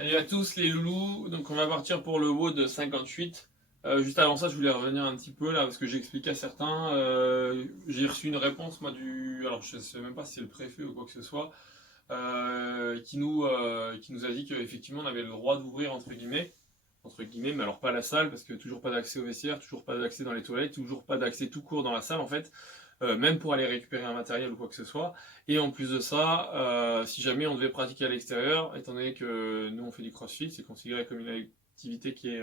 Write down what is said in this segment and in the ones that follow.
Salut à tous les loulous, donc on va partir pour le WOD 58. Juste avant ça, je voulais revenir un petit peu là parce que j'ai expliqué à certains. J'ai reçu une réponse moi alors je sais même pas si c'est le préfet ou quoi que ce soit, qui nous a dit qu'effectivement on avait le droit d'ouvrir entre guillemets, mais alors pas la salle parce que toujours pas d'accès au vestiaire, toujours pas d'accès dans les toilettes, toujours pas d'accès tout court dans la salle en fait. Même pour aller récupérer un matériel ou quoi que ce soit. Et en plus de ça, si jamais on devait pratiquer à l'extérieur, étant donné que nous on fait du crossfit, c'est considéré comme une activité qui est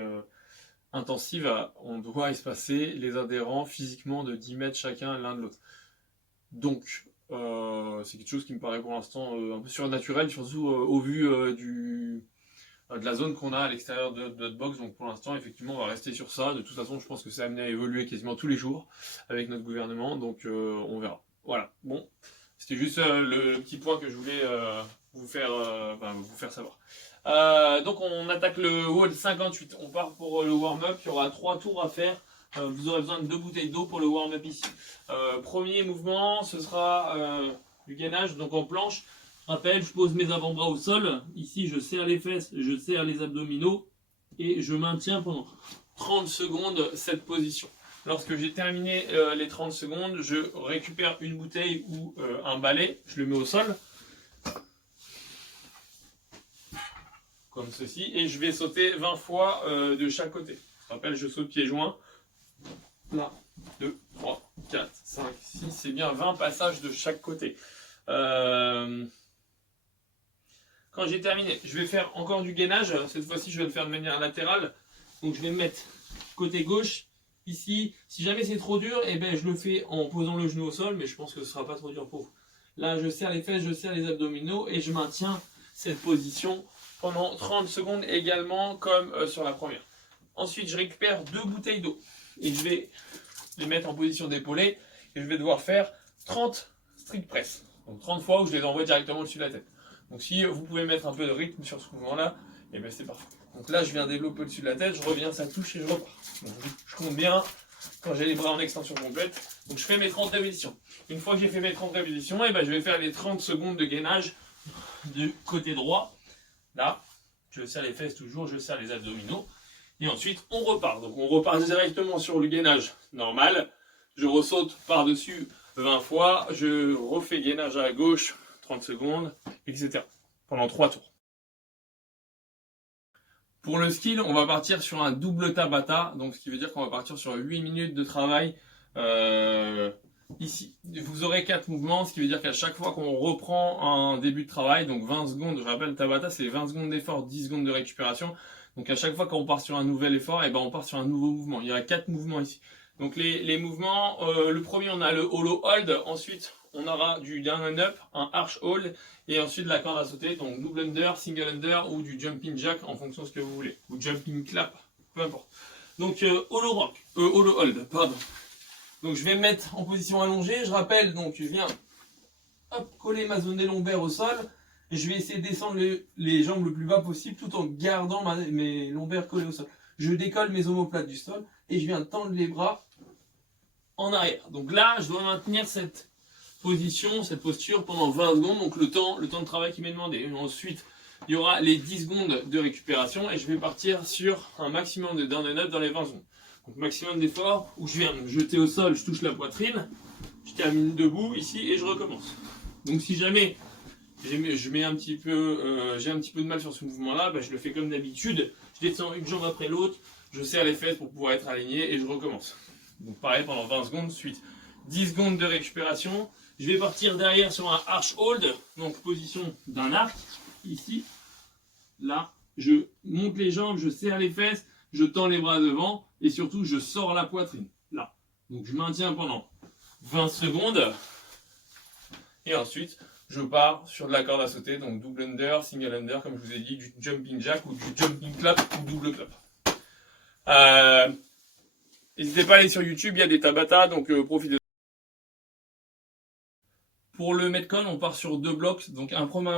intensive, on doit espacer les adhérents physiquement de 10 mètres chacun l'un de l'autre. Donc, c'est quelque chose qui me paraît pour l'instant un peu surnaturel, surtout au vu de la zone qu'on a à l'extérieur de notre box. Donc pour l'instant, effectivement, on va rester sur ça. De toute façon, je pense que c'est amené à évoluer quasiment tous les jours avec notre gouvernement. Donc on verra. Voilà. Bon, c'était juste le petit point que je voulais vous faire savoir. Donc on attaque le wall 58. On part pour le warm-up. Il y aura 3 tours à faire. Vous aurez besoin de 2 bouteilles d'eau pour le warm-up ici. Premier mouvement, ce sera du gainage, donc en planche. Rappel, je pose mes avant-bras au sol. Ici, je serre les fesses, je serre les abdominaux et je maintiens pendant 30 secondes cette position. Lorsque j'ai terminé les 30 secondes, je récupère une bouteille ou un balai, je le mets au sol, comme ceci, et je vais sauter 20 fois de chaque côté. Rappel, je saute pieds joints. Là, 2, 3, 4, 5, 6, c'est bien 20 passages de chaque côté. Quand j'ai terminé, je vais faire encore du gainage. Cette fois-ci, je vais le faire de manière latérale. Donc, je vais me mettre côté gauche, ici. Si jamais c'est trop dur, eh ben, je le fais en posant le genou au sol, mais je pense que ce ne sera pas trop dur pour vous. Là, je serre les fesses, je serre les abdominaux et je maintiens cette position pendant 30 secondes également, comme sur la première. Ensuite, je récupère 2 bouteilles d'eau et je vais les mettre en position d'épaulé et je vais devoir faire 30 strict press. Donc 30 fois où je les envoie directement au-dessus de la tête. Donc si vous pouvez mettre un peu de rythme sur ce mouvement-là, et bien c'est parfait. Donc là, je viens développer au-dessus de la tête, je reviens, ça touche et je repars. Donc, je compte bien quand j'ai les bras en extension complète. Donc je fais mes 30 répétitions. Une fois que j'ai fait mes 30 répétitions, et ben, je vais faire les 30 secondes de gainage du côté droit. Là, je serre les fesses toujours, je serre les abdominaux. Et ensuite, on repart. Donc on repart directement sur le gainage normal. Je ressaute par-dessus 20 fois. Je refais gainage à gauche, 30 secondes, etc. Pendant 3 tours. Pour le skill, on va partir sur un double Tabata, donc ce qui veut dire qu'on va partir sur 8 minutes de travail. Ici, vous aurez 4 mouvements, ce qui veut dire qu'à chaque fois qu'on reprend un début de travail, donc 20 secondes, je rappelle, Tabata c'est 20 secondes d'effort, 10 secondes de récupération. Donc à chaque fois qu'on part sur un nouvel effort, et ben on part sur un nouveau mouvement. Il y a 4 mouvements ici. Donc les mouvements, le premier on a le hollow hold, ensuite on aura du down and up, un arch hold, et ensuite la corde à sauter, donc double under, single under ou du jumping jack en fonction de ce que vous voulez, ou jumping clap, peu importe. Donc hollow hold, pardon. Donc je vais me mettre en position allongée, je rappelle, donc je viens coller ma zone des lombaires au sol, et je vais essayer de descendre les jambes le plus bas possible tout en gardant mes lombaires collés au sol. Je décolle mes omoplates du sol et je viens tendre les bras en arrière. Donc là, je dois maintenir cette position, cette posture pendant 20 secondes, donc le temps de travail qui m'est demandé. Et ensuite, il y aura les 10 secondes de récupération et je vais partir sur un maximum de down and up dans les 20 secondes. Donc maximum d'effort où je viens me jeter au sol, je touche la poitrine, je termine debout ici et je recommence. Donc si jamais j'ai un petit peu de mal sur ce mouvement-là, je le fais comme d'habitude, je descends une jambe après l'autre, je serre les fesses pour pouvoir être aligné et je recommence. Donc pareil pendant 20 secondes, suite 10 secondes de récupération. Je vais partir derrière sur un arch hold, donc position d'un arc, ici, là, je monte les jambes, je serre les fesses, je tends les bras devant et surtout je sors la poitrine, là. Donc je maintiens pendant 20 secondes et ensuite je pars sur de la corde à sauter, donc double under, single under, comme je vous ai dit, du jumping jack ou du jumping clap ou double clap. N'hésitez pas à aller sur YouTube, il y a des Tabata, donc profitez. Pour le Metcon, on part sur 2 blocs, donc un premier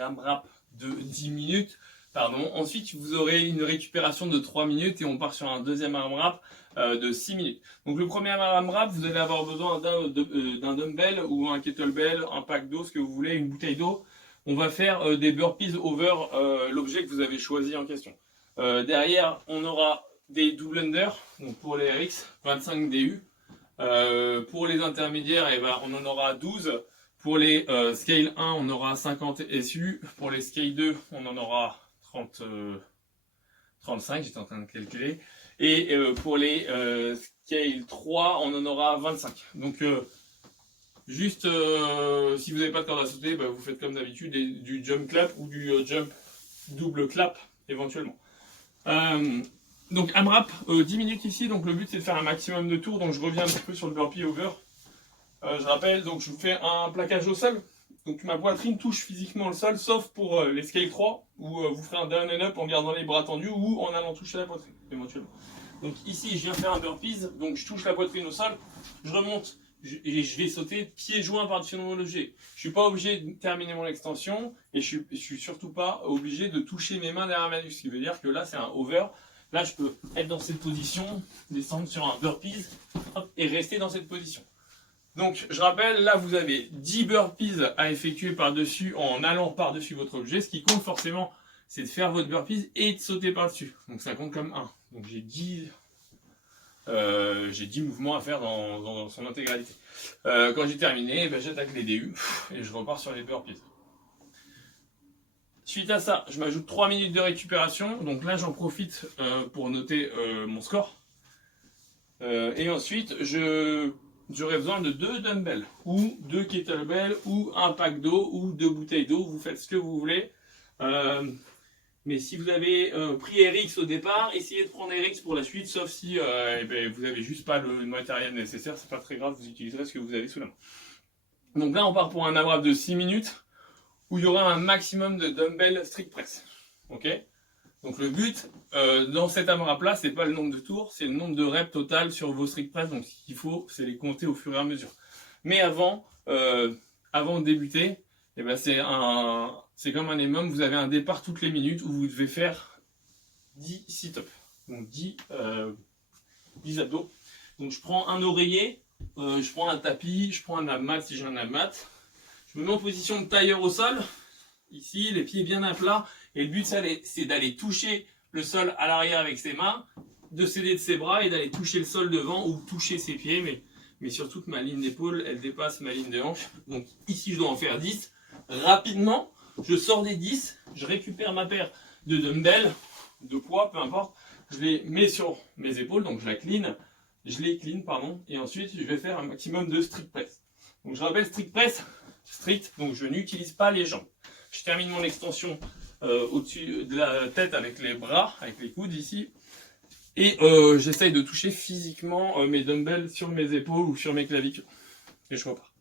AMRAP de 10 minutes, pardon. Ensuite, vous aurez une récupération de 3 minutes et on part sur un deuxième AMRAP de 6 minutes. Donc le premier AMRAP, vous allez avoir besoin d'un dumbbell ou un kettlebell, un pack d'eau, ce que vous voulez, une bouteille d'eau. on va faire des burpees over l'objet que vous avez choisi en question. Derrière, on aura des double under, donc pour les RX, 25 DU. Pour les intermédiaires, eh ben, on en aura 12. Pour les scale 1, on aura 50 SU. Pour les scale 2, on en aura 35, j'étais en train de calculer. Et pour les scale 3, on en aura 25. Donc, juste, si vous n'avez pas de corde à sauter, bah, vous faites comme d'habitude du jump clap ou du jump double clap, éventuellement. Donc AMRAP, 10 minutes ici, donc le but c'est de faire un maximum de tours, donc je reviens un petit peu sur le burpee over. Je rappelle, donc je fais un plaquage au sol, donc ma poitrine touche physiquement le sol, sauf pour les scale 3, où vous ferez un down and up en gardant les bras tendus ou en allant toucher la poitrine, éventuellement. Donc ici je viens faire un burpees, donc je touche la poitrine au sol, je remonte, et je vais sauter pieds joints par-dessus mon objet. Je suis pas obligé de terminer mon extension, et je suis surtout pas obligé de toucher mes mains derrière ma nuque, ce qui veut dire que là c'est un over. Là, je peux être dans cette position, descendre sur un burpees, hop, et rester dans cette position. Donc, je rappelle, là, vous avez 10 burpees à effectuer par-dessus en allant par-dessus votre objet. Ce qui compte forcément, c'est de faire votre burpees et de sauter par-dessus. Donc, ça compte comme 1. Donc, j'ai 10 mouvements à faire dans son intégralité. Quand j'ai terminé, ben, j'attaque les DU et je repars sur les burpees. Suite à ça, je m'ajoute 3 minutes de récupération. Donc là, j'en profite pour noter mon score. Et ensuite, j'aurai besoin de 2 dumbbells, ou 2 kettlebells, ou un pack d'eau, ou 2 bouteilles d'eau. Vous faites ce que vous voulez. Mais si vous avez pris RX au départ, essayez de prendre RX pour la suite, sauf si vous n'avez juste pas le matériel nécessaire. C'est pas très grave, vous utiliserez ce que vous avez sous la main. Donc là, on part pour un AMRAP de 6 minutes. Où il y aura un maximum de dumbbell strict press. Ok. Donc le but dans cet AMRAP là, c'est pas le nombre de tours, c'est le nombre de reps total sur vos strict press. Donc ce qu'il faut, c'est les compter au fur et à mesure. Mais avant de débuter, eh ben, c'est comme un EMOM, vous avez un départ toutes les minutes où vous devez faire 10 sit-ups. Donc 10 abdos. Donc je prends un oreiller, je prends un tapis, je prends un abmat si j'ai un abmat. Je me mets en position de tailleur au sol, ici, les pieds bien à plat, et le but c'est d'aller toucher le sol à l'arrière avec ses mains, de s'aider de ses bras et d'aller toucher le sol devant ou toucher ses pieds, mais surtout que ma ligne d'épaule, elle dépasse ma ligne de hanche. Donc ici, je dois en faire 10. Rapidement, je sors des 10, je récupère ma paire de dumbbells, de poids, peu importe, je les mets sur mes épaules, donc je les clean, et ensuite je vais faire un maximum de strict press. Donc je rappelle strict press, strict, donc je n'utilise pas les jambes. Je termine mon extension au-dessus de la tête avec les bras, avec les coudes ici, et j'essaye de toucher physiquement mes dumbbells sur mes épaules ou sur mes clavicules. Et je repars.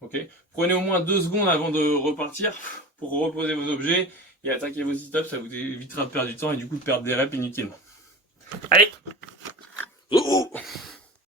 Okay. Prenez au moins 2 secondes avant de repartir pour reposer vos objets et attaquer vos sit-ups, ça vous évitera de perdre du temps et du coup de perdre des reps inutilement. Allez!